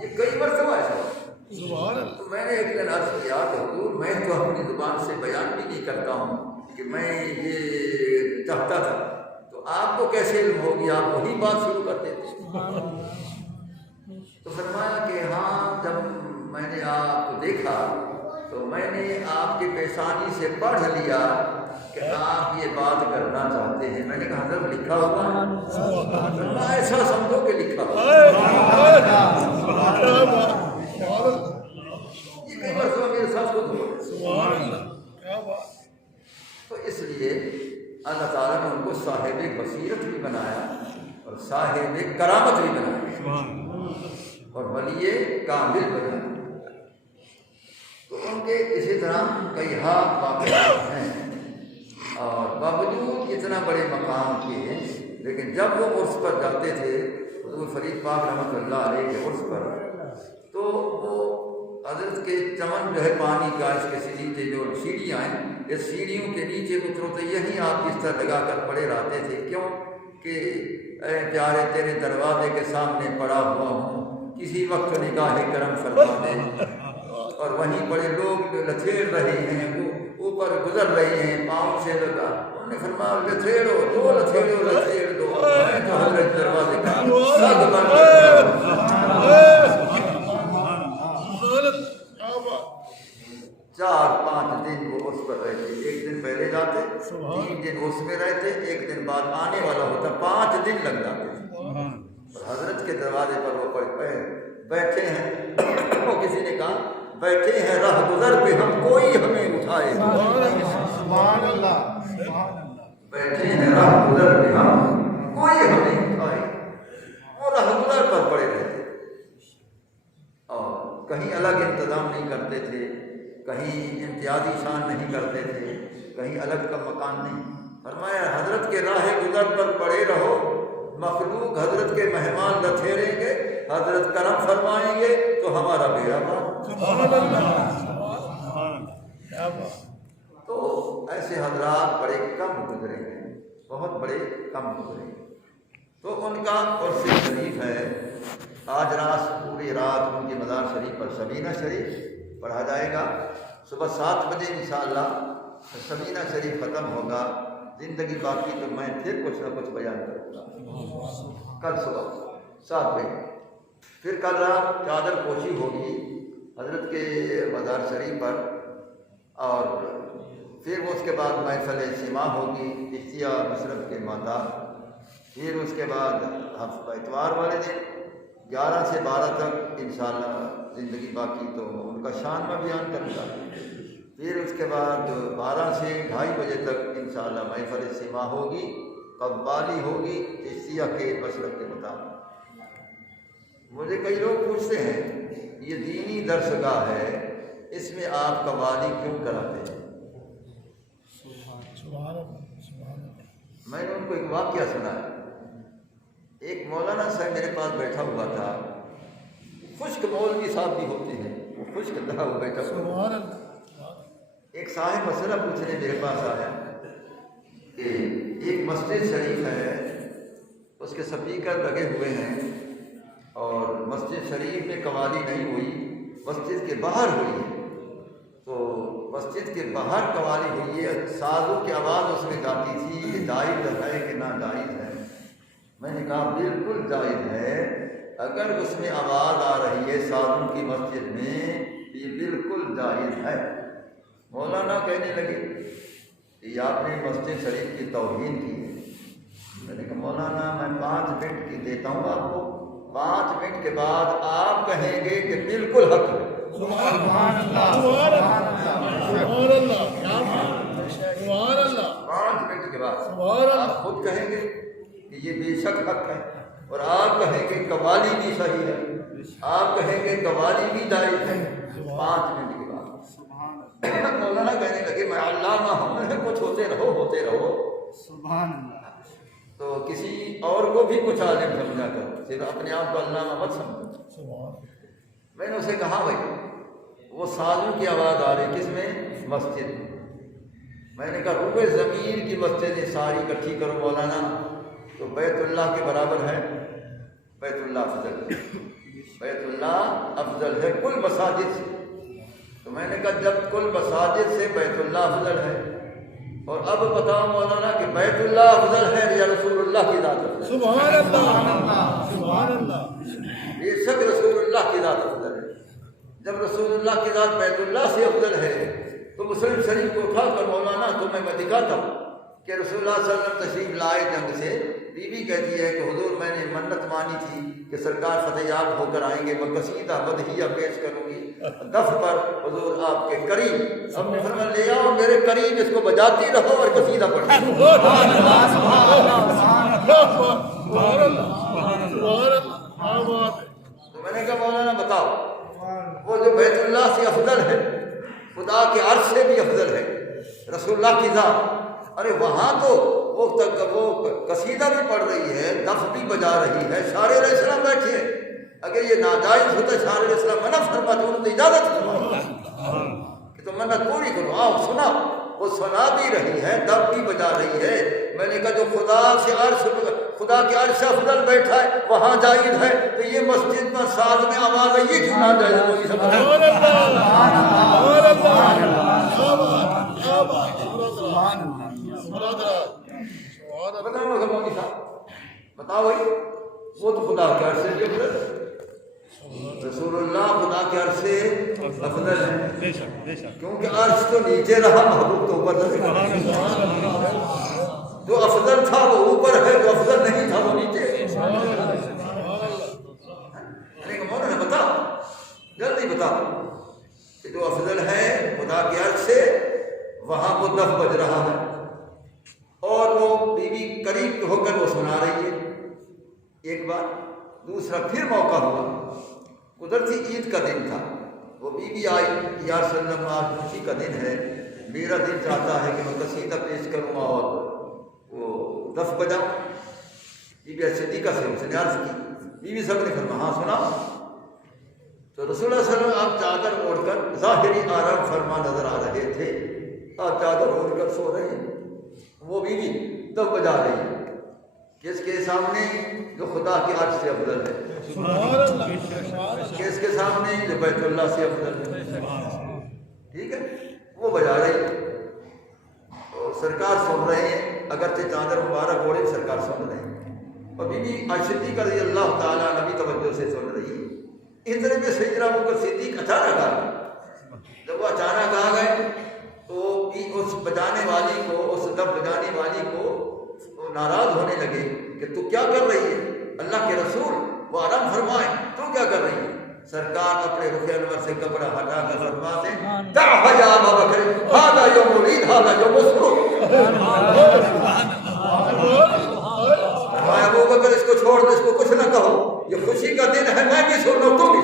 یہ کئی مرتبہ ایسا ہو۔ تو میں نے ایک دن عرض کیا کہ حضور میں تو اپنی زبان سے بیان بھی نہیں کرتا ہوں کہ میں یہ چاہتا تھا، تو آپ کو کیسے علم ہوگی، آپ وہی بات شروع کر دیتے۔ تو فرمایا کہ ہاں جب میں نے آپ کو دیکھا تو میں نے آپ کی پیشانی سے پڑھ لیا کہ آپ یہ بات کرنا چاہتے ہیں۔ میں نے کہا حضرت لکھا ہوا ہے، ایسا سمجھو کہ لکھا ہوا یہ کئی مرتبہ میرے ساتھ خود ہوا۔ تو اس لیے اللہ تعالیٰ نے ان کو صاحب بصیرت بھی بنایا اور صاحب کرامت بھی بنایا اور ولی کامل بنایا۔ تو ان کے اسی طرح کئی واقعات ہیں، اور باوجود اتنا بڑے مقام کے لیکن جب وہ عرس پر جاتے تھے حضور فرید پاک رحمۃ اللہ علیہ کے عرس پر، تو وہ حضرت کے چمن جو ہے پانی کا، اس کے نیچے جو سیڑھیاں ہیں، اس سیڑھیوں کے نیچے اترو تو یہیں آپ بستر لگا کر پڑے رہتے تھے۔ کیوں کہ اے پیارے تیرے دروازے کے سامنے پڑا ہوا ہوں، کسی وقت نگاہ کرم فرما دے۔ اور وہیں بڑے لوگ لچھیڑ رہے ہیں، وہ اوپر گزر رہے ہیں، پاؤں سے لگا، انہوں نے فرمایا لچھیڑو دو، لچھیڑو لچھیڑ دو، میں تو حضرت دروازے کا سگ بن چار پانچ دن وہ اس پر رہتے، ایک دن پہلے جاتے، 3 دن اس میں رہتے، ایک دن بعد آنے والا ہوتا، 5 دن لگ جاتے تھے۔ اور حضرت کے دروازے پر وہ بیٹھے ہیں، وہ کسی نے کہا بیٹھے ہیں راہ گزر پہ ہم، کوئی ہمیں اٹھائے۔ سبحان اللہ، بیٹھے ہیں راہ گزر پہ ہم، کوئی ہمیں اٹھائے۔ وہ راہ گزر پر پڑے رہتے اور کہیں الگ انتظام نہیں کرتے تھے، کہیں امتیازی شان نہیں کرتے تھے، کہیں الگ کا مکان نہیں۔ فرمایا حضرت کے راہ گزر پر پڑے رہو، مخلوق حضرت کے مہمان لچھیڑیں گے، حضرت کرم فرمائیں گے تو ہمارا بیڑا پار۔ تو ایسے حضرات بڑے کم گزرے ہیں، بہت بڑے کم گزرے ہیں۔ تو ان کا عرس شریف ہے، آج رات پوری رات ان کی مزار شریف پر سبینہ شریف پڑھا جائے گا۔ صبح 7 بجے انشاءاللہ سبینہ شریف ختم ہوگا۔ زندگی باقی تو میں پھر کچھ نہ کچھ بیان کروں گا۔ کل صبح 7 بجے، پھر کل رات چادر پوشی ہوگی حضرت کے مزار شریف پر، اور پھر اس کے بعد محفل سما ہوگی عشیہ مشرف کے ماتا۔ پھر اس کے بعد اتوار والے دن 11 سے 12 تک انشاءاللہ زندگی باقی تو ان کا شان میں بیان کروں گا۔ پھر اس کے بعد 12 سے 2:30 بجے تک انشاءاللہ محفل سما ہوگی، قوالی ہوگی عشیہ کے مشرف کے مطابق۔ مجھے کئی لوگ پوچھتے ہیں یہ دینی درس گاہ ہے، اس میں آپ قوالی کیوں کراتے ہیں؟ میں نے ان کو ایک واقعہ سنایا۔ ایک مولانا صاحب میرے پاس بیٹھا ہوا تھا، خشک مولوی صاحب بھی ہوتے ہیں، وہ خشک تھا، وہ بیٹھا ہوا۔ ایک صاحب مسئلہ پوچھنے میرے پاس آیا کہ ایک مسجد شریف ہے، اس کے سپیکر لگے ہوئے ہیں اور مسجد شریف میں قوالی نہیں ہوئی، مسجد کے باہر ہوئی ہے۔ تو مسجد کے باہر قوالی ہوئی ہے، سازوں کی آواز اس میں جاتی تھی، یہ جائز ہے کہ نہ جائز ہے؟ میں نے کہا بالکل جائز ہے، اگر اس میں آواز آ رہی ہے سازوں کی مسجد میں، یہ بالکل جائز ہے۔ مولانا کہنے لگے یہ آپ نے مسجد شریف کی توہین کی ہے۔ میں نے کہا مولانا میں 5 منٹ کی دیتا ہوں آپ کو، 5 منٹ کے بعد آپ کہیں گے کہ بالکل حق ہے۔ سبحان اللہ، سبحان اللہ، سبحان اللہ۔ 5 منٹ کے بعد آپ خود کہیں گے کہ یہ بے شک حق ہے، اور آپ کہیں گے قوالی بھی صحیح ہے، آپ کہیں گے قوالی بھی جائز ہے۔ 5 منٹ کے بعد مولانا کہنے لگے میں علامہ ہوں، کچھ ہوتے رہو۔ سبحان اللہ۔ تو کسی اور کو بھی کچھ عالم سمجھا کر، صرف اپنے آپ کو علامہ مت سمجھو۔ میں نے اسے کہا بھائی وہ سازوں کی آواز آ رہی کس میں؟ مسجد میں نے کہا روئے زمین کی مسجدیں ساری اکٹھی کرو مولانا تو بیت اللہ کے برابر ہے؟ بیت اللہ افضل، بیت اللہ افضل ہے کل مساجد سے۔ تو میں نے کہا جب کل مساجد سے بیت اللہ افضل ہے، اور اب بتاؤ مولانا کہ بیت اللہ افضل ہے یا رسول اللہ کی ذات افضل؟ سبحان اللہ، سبحان اللہ۔ بے شک رسول اللہ کی ذات افضل ہے۔ جب رسول اللہ کی ذات بیت اللہ سے افضل ہے تو مسلم شریف کو اٹھا کر مولانا تمہیں میں دکھاتا ہوں کہ رسول اللہ صلی اللہ علیہ وسلم تشریف لائے جنگ سے، بیوی کہتی ہے کہ حضور میں نے منت مانی تھی کہ سرکار فتح یاب ہو کر آئیں گے، میں قصیدہ مدحیہ پیش کروں گی دف پر حضور آپ کے قریب، اب نے فرمایا لے آؤ میرے قریب، اس کو بجاتی رہو اور قصیدہ پڑھو۔ تو میں نے کہا مولانا بتاؤ، وہ جو بیت اللہ سے افضل ہے، خدا کے عرش سے بھی افضل ہے، رسول اللہ کی ذات، ارے وہاں تو وہ قصیدہ بھی پڑھ رہی ہے، دف بھی بجا رہی ہے، شاعر علیہ السلام بیٹھے ہیں، اگر یہ ناجائز ہوتا شاعر علیہ السلام منع فرماتے انہوں نے اجازت فرمائی کہ تم منت پوری کرو، آؤ سنا، وہ سنا بھی رہی ہے، دف بھی بجا رہی ہے۔ میں نے کہا جو خدا کے عرش افضل بیٹھا ہے وہاں جائز ہے، تو یہ مسجد میں ساز میں آواز ہے، یہ کیوں نہ جائز ہوگی؟ بتاؤ بھائی، وہ تو خدا کے عرش سے افضل ہے، رسول اللہ خدا کے عرش سے افضل ہے، کیونکہ عرش تو نیچے رہا، محبوب تو اوپر رہا، جو افضل تھا وہ اوپر ہے، جو افضل نہیں تھا وہ نیچے ہے۔ مولانا بتا، جلدی بتا کہ جو افضل ہے خدا کے عرش سے، وہاں وہ دف بج رہا ہے اور وہ بیوی قریب ہو کر وہ سنا رہی ہے، ایک بار۔ دوسرا پھر موقع ہوا، قدرتی عید کا دن تھا، وہ بیوی آئی، یا رسول اللہ آج خوشی کا دن ہے، میرا دل چاہتا ہے کہ میں قصیدہ پیش کروں اور وہ دف بجاؤں۔ بیوی صدیقہ سے اس نے عرض کی، بیوی سب نے فرمایا ہاں سنا۔ تو رسول اللہ صلی اللہ علیہ وسلم آپ چادر اوڑھ کر ظاہری آرام فرما نظر آ رہے تھے، آپ چادر اوڑھ کر سو رہے ہیں، وہ بیوی دف بجا رہی ہے، کس کے سامنے؟ جو خدا کے عرش سے افضل ہے، کس کے سامنے؟ جو بیت اللہ سے افضل ہے، ٹھیک ہے، وہ بجا رہی ہے، اور سرکار سن رہے ہیں، اگرچہ چادر مبارک اوڑھے سرکار سن رہے ہیں، اور بی بی عائشہ رضی اللہ تعالیٰ نبی توجہ سے سن رہی ہے۔ اتنے میں سیدنا ابوبکر صدیق اچانک آ گئے، جب وہ اچانک آ گئے تو اس بجانے والی کو، اس دف بجانے والی کو ناراض ہونے لگے کہ تو کیا کر رہی ہے؟ اللہ کے رسول وہ آرام فرمائیں، تو کیا کر رہی ہے؟ سرکار اپنے رخ انور سے کپڑا ہٹا کر فرماتے ہیں دعہ یا ابا بکر ھذا یوم العید ھذا یوم السرور، ابو بکر اس کو چھوڑ دو، اس کو کچھ نہ کہو، یہ خوشی کا دن ہے، میں بھی سن رہا ہوں، تم بھی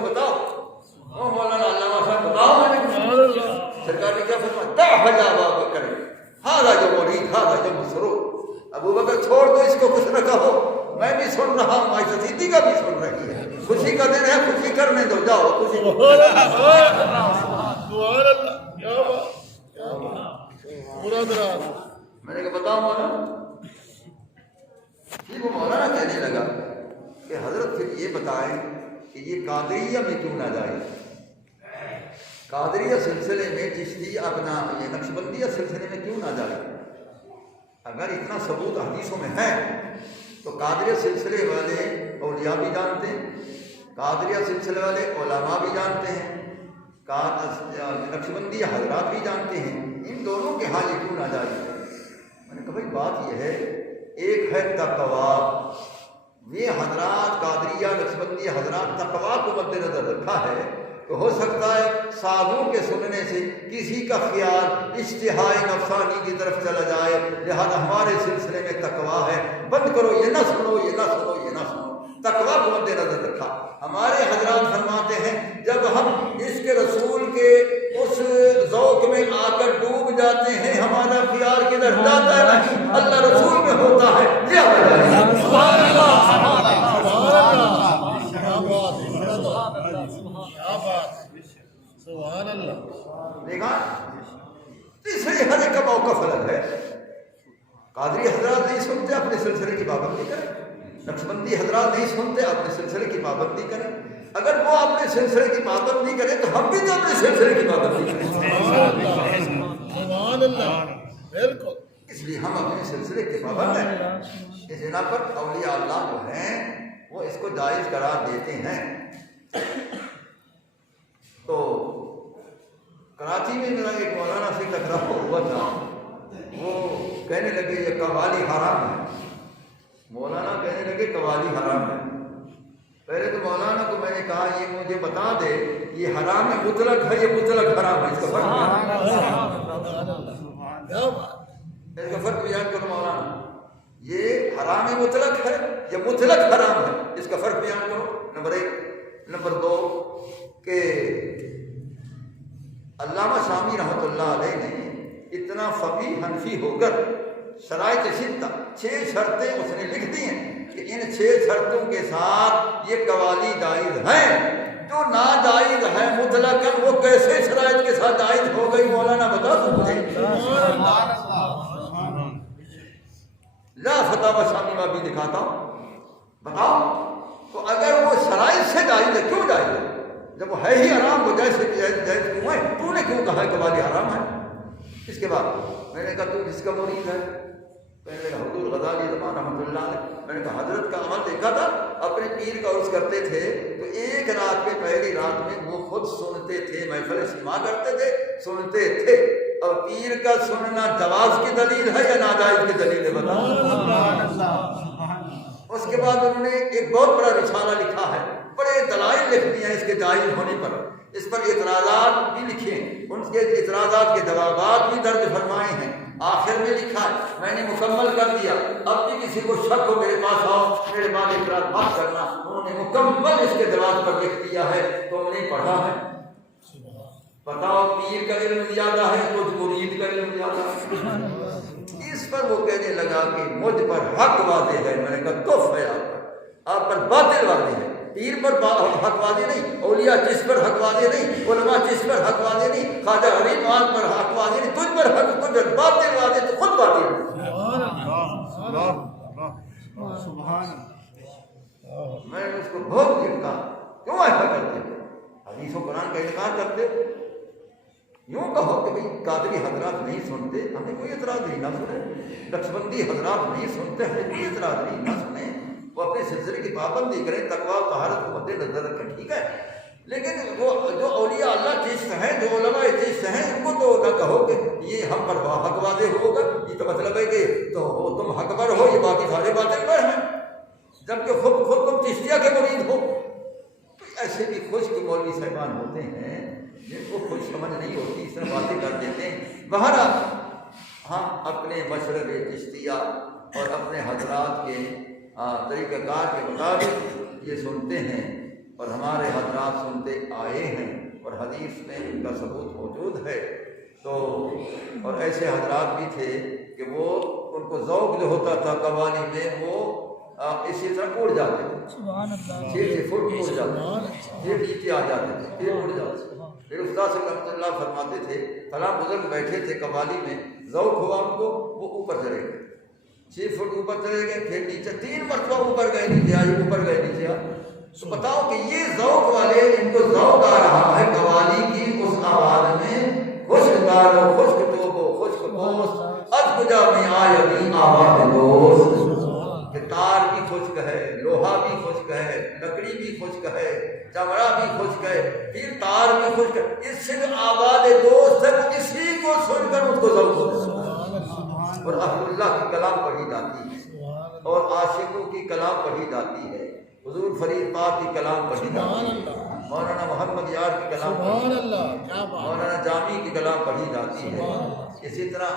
بتاؤ، مولانا علامہ صاحب بتاؤ، سرکار نے کیا فرمایا؟ دعہ یا ابا بکر ھذا یوم العید ھذا یوم السرور، ابو بکر چھوڑ دو، اس کو کچھ نہ کہو، میں بھی سن رہا ہوں، عائشہ صدیقہ بھی سن رہی ہے، خوشی کا دن ہے، خوشی کرنے دو، جاؤ خوشی۔ میں نے کہا بتاؤ مولانا، پھر وہ مولانا کہنے لگا کہ حضرت پھر یہ بتائیں کہ یہ قادریہ میں کیوں نہ جائے؟ قادریہ سلسلے میں چشتی اپنا یہ نقشبندیہ سلسلے میں کیوں نہ جائے؟ اگر اتنا ثبوت حدیثوں میں ہے تو قادریہ سلسلے والے اولیاء بھی جانتے ہیں، قادریہ سلسلے والے علماء بھی جانتے ہیں، نقشبندیہ حضرات بھی جانتے ہیں، ان دونوں کے ہاں یہ کیوں نہ جائے؟ میں نے کہا بھائی بات یہ ہے، ایک ہے تقویٰ، یہ حضرات قادریہ نقشبندیہ حضرات تقویٰ کو مد نظر رکھا ہے، تو ہو سکتا ہے سازوں کے سننے سے کسی کا خیال اشتہائی نفسانی کی طرف چلا جائے، لہذا ہمارے سلسلے میں تقویٰ ہے، بند کرو، یہ نہ سنو، یہ نہ سنو، یہ نہ سنو، تقویٰ کو مد نظر رکھا۔ ہمارے حضرات فرماتے ہیں جب ہم اس کے رسول کے اس ذوق میں آ کر ڈوب جاتے ہیں، ہمارا خیال کدھر جاتا ہے نہیں، اللہ رسول میں ہوتا ہے، یہ دیکھا، تیسرے ہر ایک کا موقف الگ ہے۔ قادری حضرات نہیں سنتے، اپنے سلسلے کی پابندی کریں، نقشبندی حضرات نہیں سنتے، اپنے سلسلے کی پابندی کریں، اگر وہ اپنے سلسلے کی پابندی کریں تو ہم بھی تو اپنے سلسلے کی پابندی کریں، سبحان اللہ، بالکل، اس لیے ہم اپنے سلسلے کے پابند ہیں۔ اس بنا پر اولیاء اللہ جو ہیں وہ اس کو جائز قرار دیتے ہیں۔ تو ہوا تھا، وہ کہنے لگے یہ قوالی حرام ہے، مولانا کہنے لگے قوالی حرام ہے۔ پہلے تو مولانا کو میں نے کہا یہ مجھے بتا دے یہ حرام مطلق ہے یہ مطلق حرام ہے، اس کا فرق بیان کرو مولانا، یہ حرام مطلق ہے یا مطلق حرام ہے، اس کا فرق بیان کرو، نمبر 1۔ نمبر 2 کہ علامہ شامی رحمۃ اللہ علیہ نے اتنا فقیہ حنفی ہو کر شرائط ستہ 6 شرطیں اس نے لکھ دی ہیں کہ ان 6 شرطوں کے ساتھ یہ قوالی جائز ہیں، جو ناجائز ہے مطلقاً وہ کیسے شرائط کے ساتھ جائز ہو گئی مولانا بتا دو مجھے۔ لا فتاوی شامی میں بھی دکھاتا ہوں، بتاؤ تو اگر وہ شرائط سے جائز ہے کیوں جائز ہے؟ جب وہ ہے ہی حرام، وہ جیسے جائز کیوں ہے؟ تو نے کیوں کہا ہے قوالی حرام ہے؟ اس کے بعد میں نے کہا تو کس کا مرید ہے؟ میں نے کہا حضور غزالی زمان رحمۃ اللہ علیہ۔ میں نے کہا حضرت کا عمل دیکھا تھا، اپنے پیر کا عرس کرتے تھے تو ایک رات میں پہلی رات میں وہ خود سنتے تھے، محفل سما کرتے تھے، سنتے تھے۔ اور پیر کا سننا جواز کی دلیل ہے یا ناجائز کی دلیل ہے بتاؤ؟ اس کے بعد انہوں نے ایک بہت بڑا رسالہ لکھا ہے، بڑے دلائل لکھ دیے ہیں اس کے جائز ہونے پر، اس پر اعتراضات بھی لکھے ہیں، ان کے اعتراضات کے جوابات بھی درج فرمائے ہیں۔ آخر میں لکھا ہے، میں نے مکمل کر دیا، اب بھی کسی کو شک ہو میرے پاس آؤ، میرے بعد اعتراض مت کرنا۔ انہوں نے مکمل اس کے جواب پر لکھ دیا ہے، تم نے پڑھا ہے؟ بتاؤ پیر کا علم زیادہ ہے تو مرید کا علم زیادہ ہے؟ اس پر وہ کہنے لگا کہ مجھ پر حق واضح ہے۔ میں نے کہا تف ہے آپ پر باطل واضح ہے، پیر پر حق واضح نہیں، اولیاء جس پر حق واضح نہیں، علماء جس پر حق واضح نہیں، خواجہ غریب مال پر حق واضح نہیں، تجھ پر حق، تجھ پر باطل واضح، تو خود باطل ہے۔ میں نے اس کو بہت جھٹکا، کیوں ایسا کرتے ہو؟ حدیث و قرآن کا انکار کرتے ہو؟ یوں کہو کہ بھئی قادری حضرات نہیں سنتے، ہمیں کوئی اعتراض نہیں، نہ سنیں، نقشبندی حضرات نہیں سنتے، ہمیں کوئی اعتراض نہیں، نہ سنیں، وہ اپنے سلسلے کی پابندی کریں، تقویٰ و طہارت کو مد نظر رکھیں، ٹھیک ہے، لیکن وہ جو اولیاء اللہ چشت ہیں، جو علماء چشت ہیں، ان کو تو نہ کہو کہ یہ ہم پر حق واضح ہوگا، یہ تو مطلب ہے کہ تو تم حق پر ہو، یہ باقی سارے باطل پر ہیں، جبکہ خود تم چشتیہ کے مرید ہو۔ ایسے بھی خوش کے مولوی صاحبان ہوتے ہیں جن کو خوش سمجھ نہیں ہوتی، اس طرح باتیں کر دیتے ہیں۔ بہرحال ہم اپنے مشرب چشتیہ اور اپنے حضرات کے طریقہ کار کے مطابق یہ سنتے ہیں، اور ہمارے حضرات سنتے آئے ہیں، اور حدیث میں ان کا ثبوت موجود ہے۔ تو اور ایسے حضرات بھی تھے کہ وہ ان کو ذوق جو ہوتا تھا قوالی میں، وہ اسی طرح اڑ جاتے تھے، 6 فٹ اڑ جاتے تھے، پھر نیچے آ جاتے تھے، پھر اڑ جاتے تھے۔ پھر استاد صلی اللہ علیہ وسلم فرماتے تھے فلاں بزرگ بیٹھے تھے قوالی میں، ذوق ہوا ان کو، وہ اوپر چلے گئے، 6 فٹ اوپر چلے گئے، پھر نیچے 3 مرتبہ اوپر گئے نیچے آئے، اوپر گئے نیچے آئے۔ تو بتاؤ کہ یہ ذوق والے، ان کو ذوق آ رہا ہے قوالی کی اس آواز میں، خشک دارو خشک توبو خشک پوست از کجا میں آئے ابھی آواز دوست، کہ تار بھی خشک ہے، لوہا بھی خشک ہے، لکڑی بھی خشک ہے، چمڑا بھی خشک ہے، پھر تار بھی خشک ہے، اس سے آواز دوست ہے، اسی کو سن کر اس کو ذوق ہوتا ہے۔ اور اہل اللہ کی کلام پڑھی جاتی ہے، اور عاشقوں کی کلام پڑھی جاتی ہے، حضور فرید پاک کی کلام پڑھی جاتی ہے، مولانا محمد یار کی کلام پڑھی جاتی ہے، مولانا جامی کی کلام پڑھی جاتی ہے، اسی طرح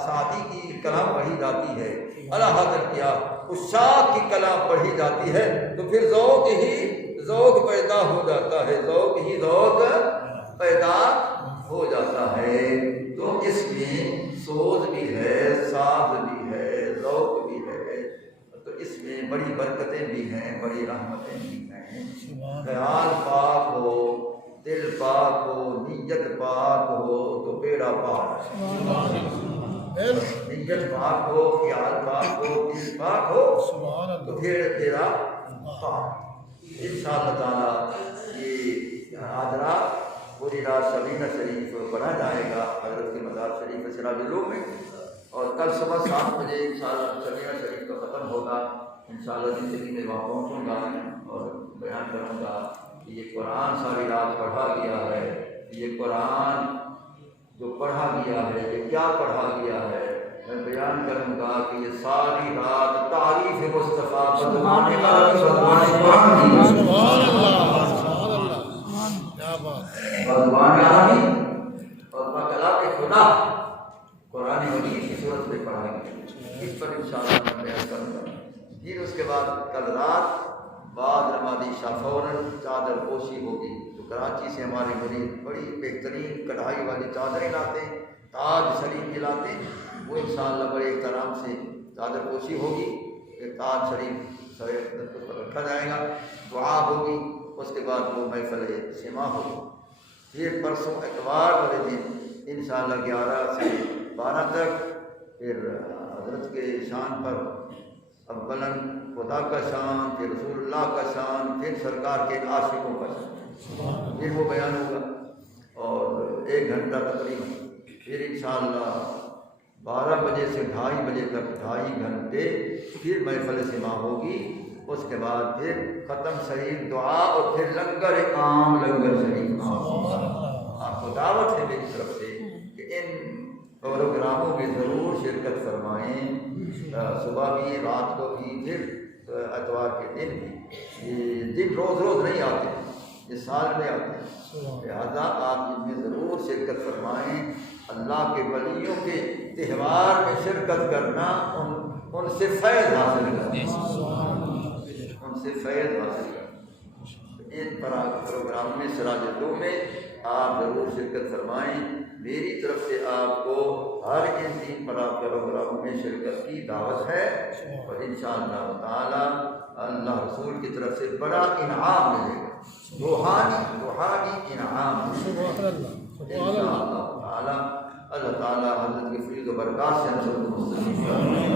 سعدی کی کلام پڑھی جاتی ہے، اللہ حضرت کیا عشاق کی کلام پڑھی جاتی ہے، تو پھر ذوق ہی ذوق پیدا ہو جاتا ہے، ذوق ہی ذوق پیدا ہو جاتا ہے۔ تو اس میں سوز بھی ہے، ساز بھی ہے، ذوق بھی ہے، تو اس میں بڑی برکتیں بھی ہیں، بڑی رحمتیں بھی ہیں۔ خیال پاک ہو، دل پاک ہو، نیت پاک ہو تو بیڑا پاک ہے، نیت پاک ہو، خیال پاک ہو، دل پاک ہو تو پھر تیرا پاک۔ انشاءاللہ تعالیٰ یہ آج رات پوری رات سبینہ شریف پڑھا جائے گا حضرت کے مزار شریف سراج العلوم میں، اور کل صبح 7 بجے انشاءاللہ سبینہ شریف کا ختم ہوگا۔ انشاءاللہ زندگی میں وہاں پہنچوں گا اور بیان کروں گا کہ یہ قرآن ساری رات پڑھا گیا ہے، یہ قرآن جو پڑھا گیا ہے یہ کیا پڑھا گیا ہے، میں بیان کروں گا کہ یہ ساری رات تعریف مصطفیٰ بدوان عربی بدوان قرآن کی، سبحان اللہ سبحان اللہ، کیا بات ہے، بدوان عربی اور کلام خدا قرآن مجید کی صورت میں پڑھائیں گے، اس پر انشاءاللہ میں بیان کروں گا۔ پھر اس کے بعد کل رات بعد نماز عشاء فوراً چادر پوشی ہوگی، تو کراچی سے ہمارے مرید بڑی بہترین کڑھائی والی چادریں لاتے ہیں، تاج شریف لاتے ہیں، وہ انشاءاللہ بڑے احترام سے چادر پوشی ہوگی، پھر تاج شریف پر رکھا جائے گا، دعا ہوگی، اس کے بعد وہ محفل سما ہوگی۔ پھر پرسوں اتوار والے دن انشاءاللہ 11 سے 12 تک پھر حضرت کے شان پر اولاً خدا کا شان، پھر رسول اللہ کا شان، پھر سرکار کے عاشقوں کا شان، پھر وہ بیان ہوگا، اور 1 گھنٹہ تقریباً، پھر انشاءاللہ 12 بجے سے 2:30 بجے تک 2.5 گھنٹے پھر محفل سما ہوگی، اس کے بعد پھر ختم شریف دعا، اور پھر لنگر عام، لنگر شریف آپ کو دعوت ہے میری طرف سے کہ ان پروگراموں میں ضرور شرکت فرمائیں، صبح بھی، رات کو بھی، پھر اتوار کے دن بھی۔ یہ دن روز روز نہیں آتے، یہ سال میں آتے ہیں، لہٰذا آپ ان میں ضرور شرکت فرمائیں۔ اللہ کے ولیوں کے تہوار میں شرکت کرنا، ان سے فیض حاصل کرنا، ان سے فیض حاصل کرنا۔ ان پروگرام میں سراج دو میں آپ ضرور شرکت فرمائیں۔ میری طرف سے آپ کو ہر ان 3 پروگراموں میں شرکت کی دعوت ہے، اور انشاءاللہ تعالی اللہ رسول کی طرف سے بڑا انعام ملے گا، روحانی انعام انشاءاللہ تعالی۔ اللہ تعالی حضرت کی فیض و برکات سے ہم سب کو مستفید فرمائے۔